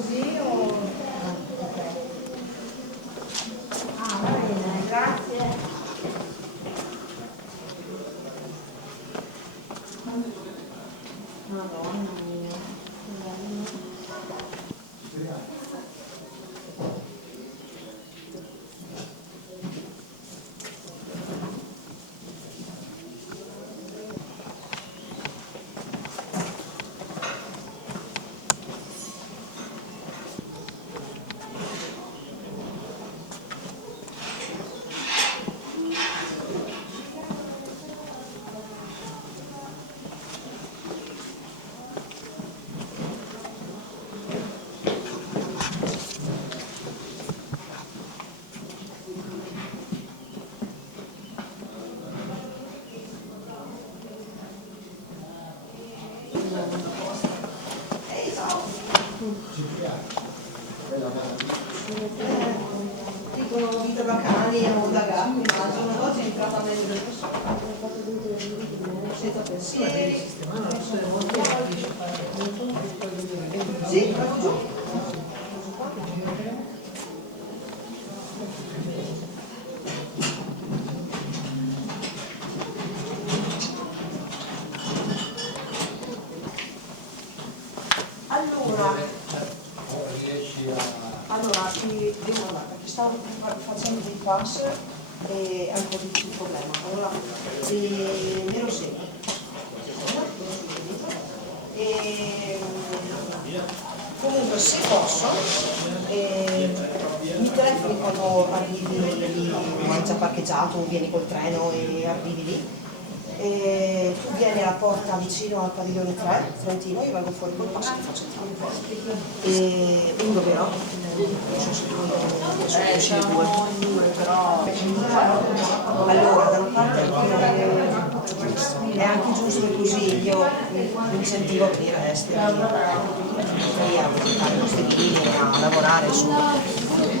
così o... Ah, va bene, grazie. Madonna mia. Dicono vita da cani o da gatti, immagino, oggi il trattamento delle persone. Senza pensieri. Sì, vado giù. Allora, stavo facendo dei pass e ancora di più problema. Allora, me lo segno. Comunque, se posso, mi telefoni quando arrivi, hai già parcheggiato o vieni col treno e arrivi lì. Tu vieni alla porta vicino al padiglione 3, Trentino, io vengo fuori col passo e ti faccio entrare. E indoverò, non so se tu riesci due, però... Allora, da una parte è anche giusto che così io mi incentivo a venire esteri, a visitare i nostri figli, a lavorare su.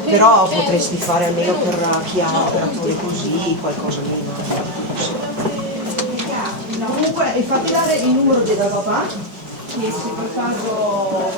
Però potresti fare almeno per chi ha operatori così, qualcosa meno. Comunque, fatti dare il numero da papà, che se per caso...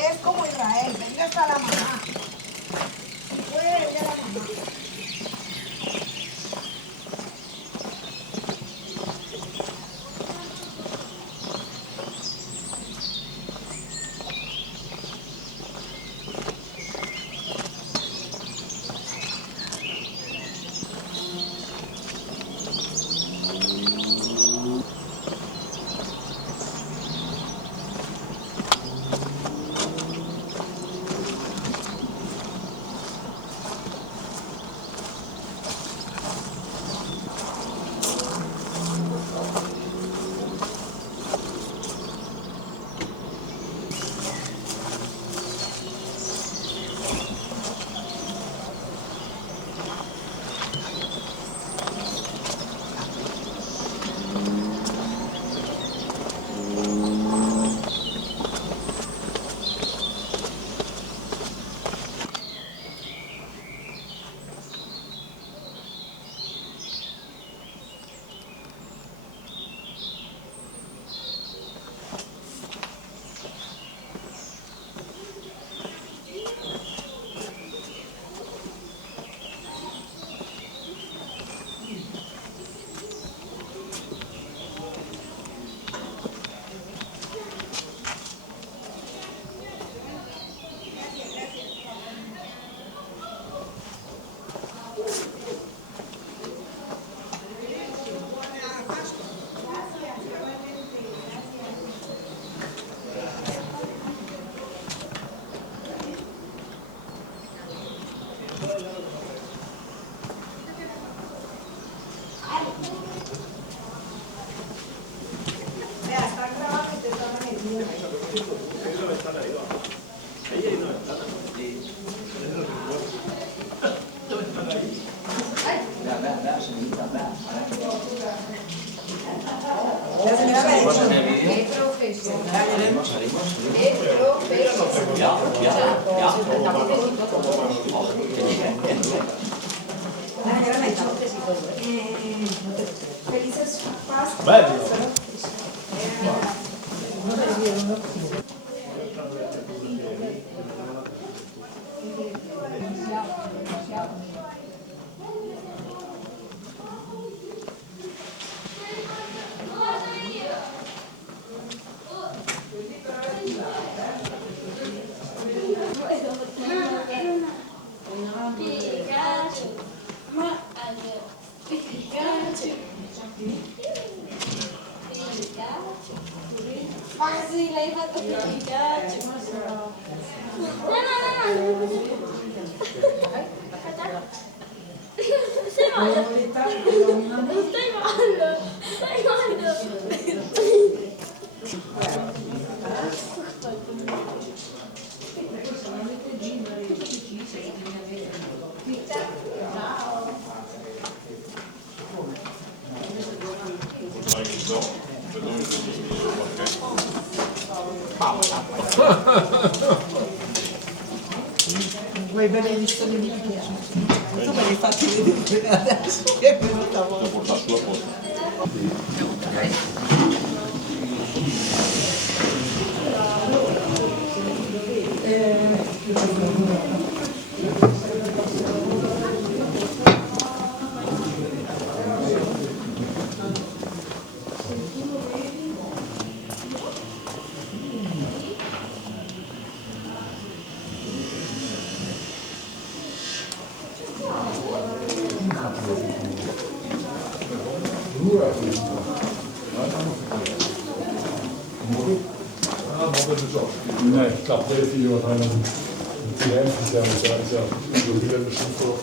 Es como Israel, venga hasta la mamá. Puede venir a la mamá. Felices Pascuas. Bello! Ma sì, l'hai fatto Pikachu. No, no, no. Stai male. Stai male. Stai male. Vuoi bere le storie di Pikachu? Tu me le hai fatti vedere adesso che è venuta Devo portare sulla foto. Nee, ich glaube, Delphi oder Firenze ist ja so wieder bestimmt so.